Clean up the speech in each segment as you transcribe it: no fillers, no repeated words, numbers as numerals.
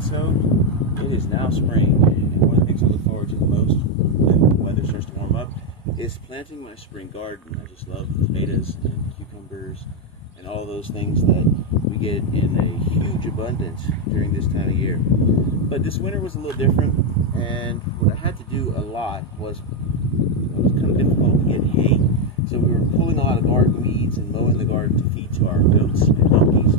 So it is now spring, and one of the things I look forward to the most when the weather starts to warm up is planting my spring garden. I just love tomatoes and cucumbers and all those things that we get in a huge abundance during this time of year. But this winter was a little different, and what I had to do a lot was, it was kind of difficult to get hay. So we were pulling a lot of garden weeds and mowing the garden to feed to our goats and donkeys.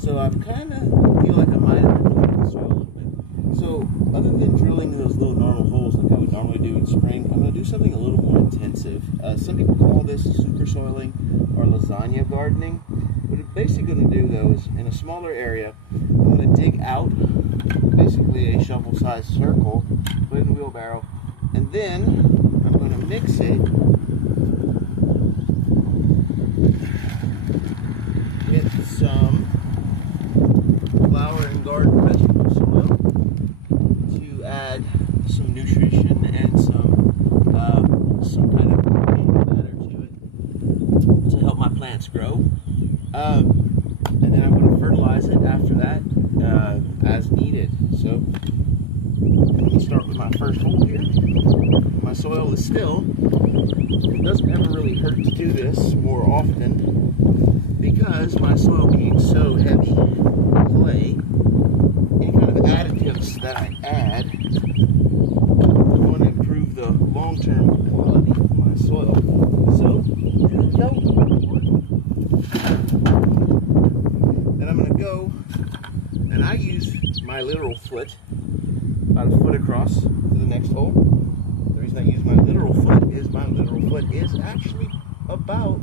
So I kind of feel like I might have been moving the soil a little bit. So other than drilling those little normal holes like I would normally do in spring, I'm going to do something a little more intensive. Some people call this super soiling or lasagna gardening. What I'm basically going to do though is in a smaller area, I'm going to dig out basically a shovel-sized circle, put it in a wheelbarrow, and then I'm going to mix it with some flower and garden vegetable soil to add some nutrition and some kind of organic matter to it to help my plants grow. And then I'm going to fertilize it after that as needed. So let me start with my first hole here. My soil is still, it doesn't ever really hurt to do this more often because my soil being so heavy, clay, any kind of additives that I add are going to improve the long-term quality of my soil. So here we go. Then I'm going to go, and I use my literal foot, about a foot across to the next hole. The reason I use my literal foot is actually about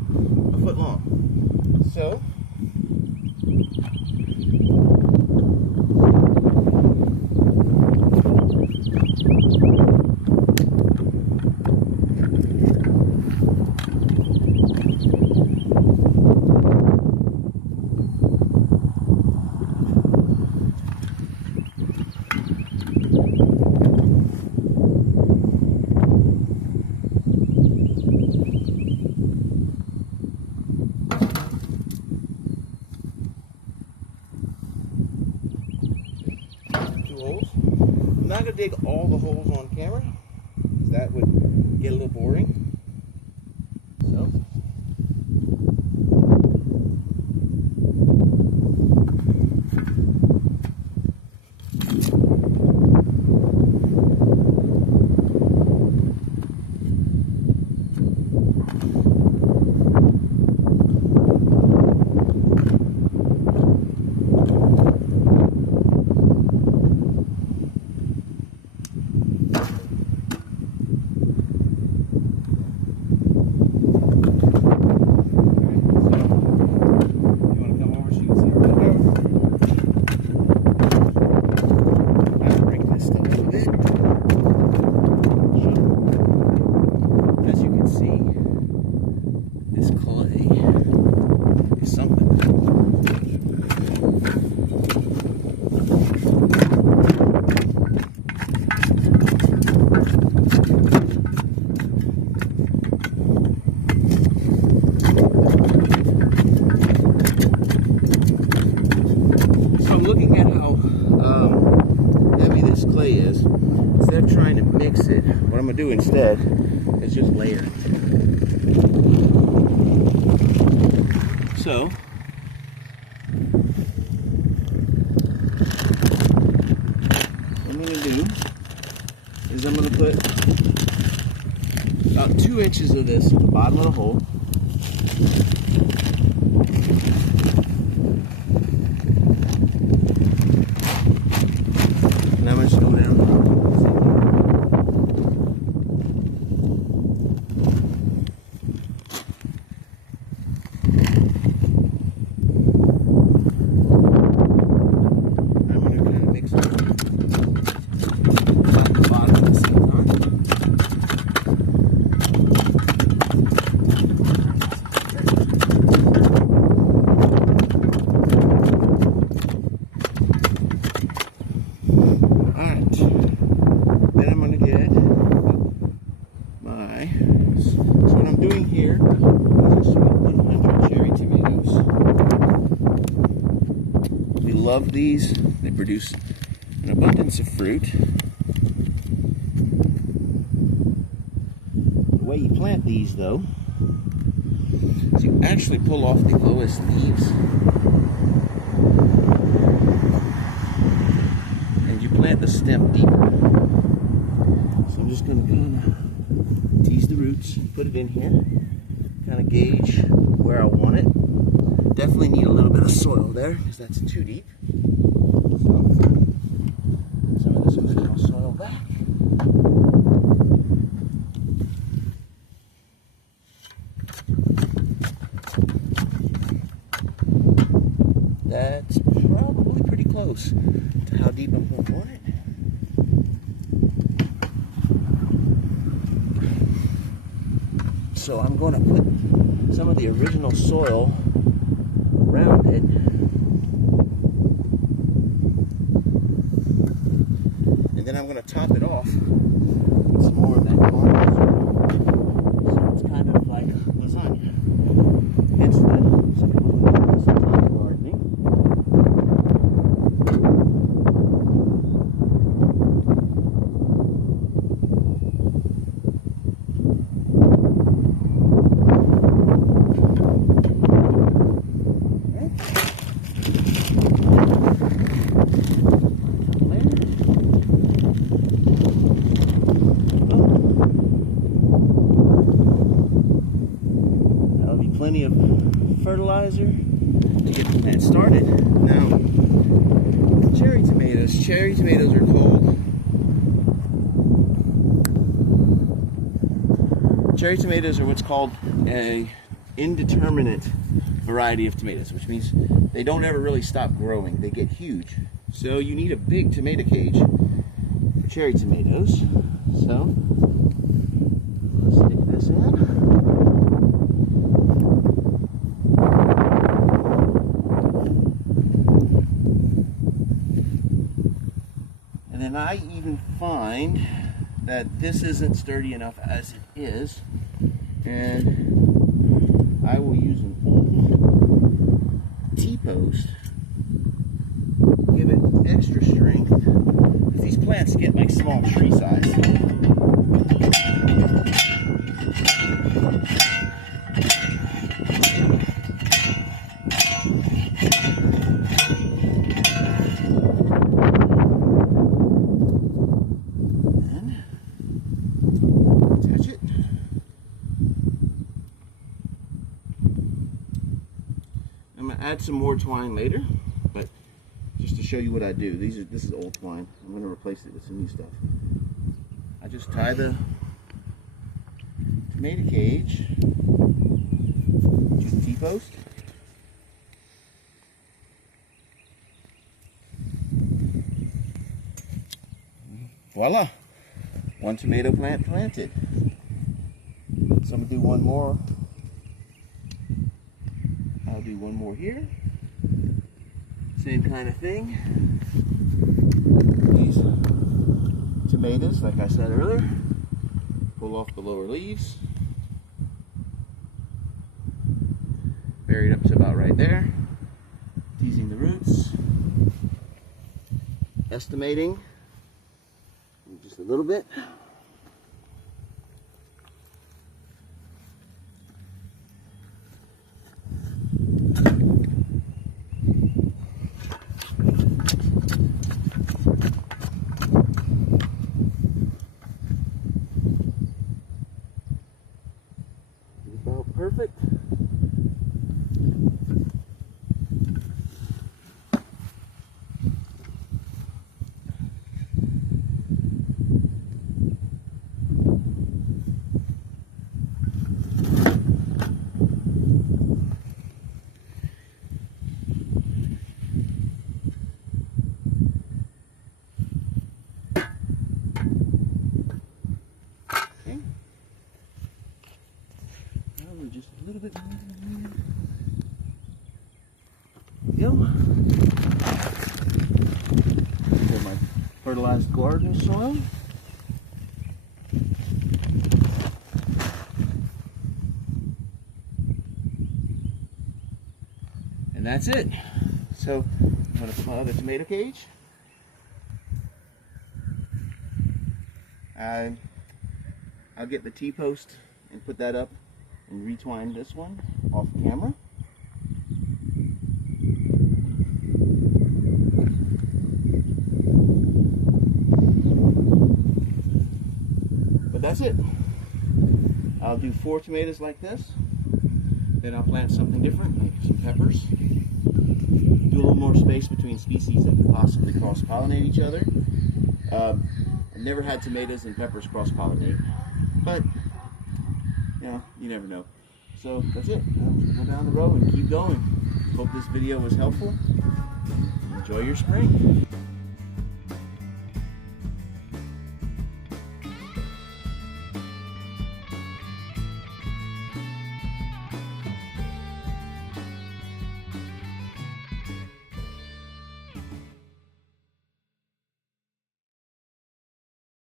a foot long. So I'm not going to dig all the holes on camera, because that would get a little boring. So, looking at how heavy this clay is, instead of trying to mix it, what I'm going to do instead is just layer it. So, what I'm going to do is I'm going to put about 2 inches of this at the bottom of the hole. And I'm just going down. I'm going to kind of mix it at the bottom at the same time. So what I'm doing here is just about 100 cherry tomatoes. We love these. They produce an abundance of fruit. The way you plant these, though, is you actually pull off the lowest leaves and you plant the stem deeper. So I'm just going to kind of tease the roots, put it in here, kind of gauge where I want it. Definitely need a little bit of soil there because that's too deep. So, some of this original soil back. That's probably pretty close to how deep I'm going to want it. So I'm going to put some of the original soil around it. And then I'm going to top it off with some more of that garden soil. So it's kind of like lasagna. Hence some people who call this lasagna gardening. Plenty of fertilizer to get the plant started. Now, cherry tomatoes. Cherry tomatoes are called. Cherry tomatoes are what's called a indeterminate variety of tomatoes, which means they don't ever really stop growing. They get huge. So you need a big tomato cage for cherry tomatoes. So let's stick this in. And I even find that this isn't sturdy enough as it is, and I will use an old T-post, give it extra strength, because these plants get like small tree size. Add some more twine later, but just to show you what I do, this is old twine. I'm going to replace it with some new stuff. I just tie the tomato cage to the T-post. Voila! One tomato plant planted. So I'm going to do one more. I'll do one more here. Same kind of thing. These tomatoes, like I said earlier, pull off the lower leaves. Bury it up to about right there. Teasing the roots. Estimating just a little bit. Perfect. Okay. Now we're just a little bit more. There we go. Got my fertilized garden soil. And that's it. So I'm going to put my other tomato cage. I'll get the T-post and put that up and retwine this one off camera. But that's it. I'll do 4 tomatoes like this. Then I'll plant something different, like some peppers. Do a little more space between species that can possibly cross-pollinate each other. I've never had tomatoes and peppers cross-pollinate, but you know, you never know. So that's it. Go down the road and keep going. Hope this video was helpful. Enjoy your spring.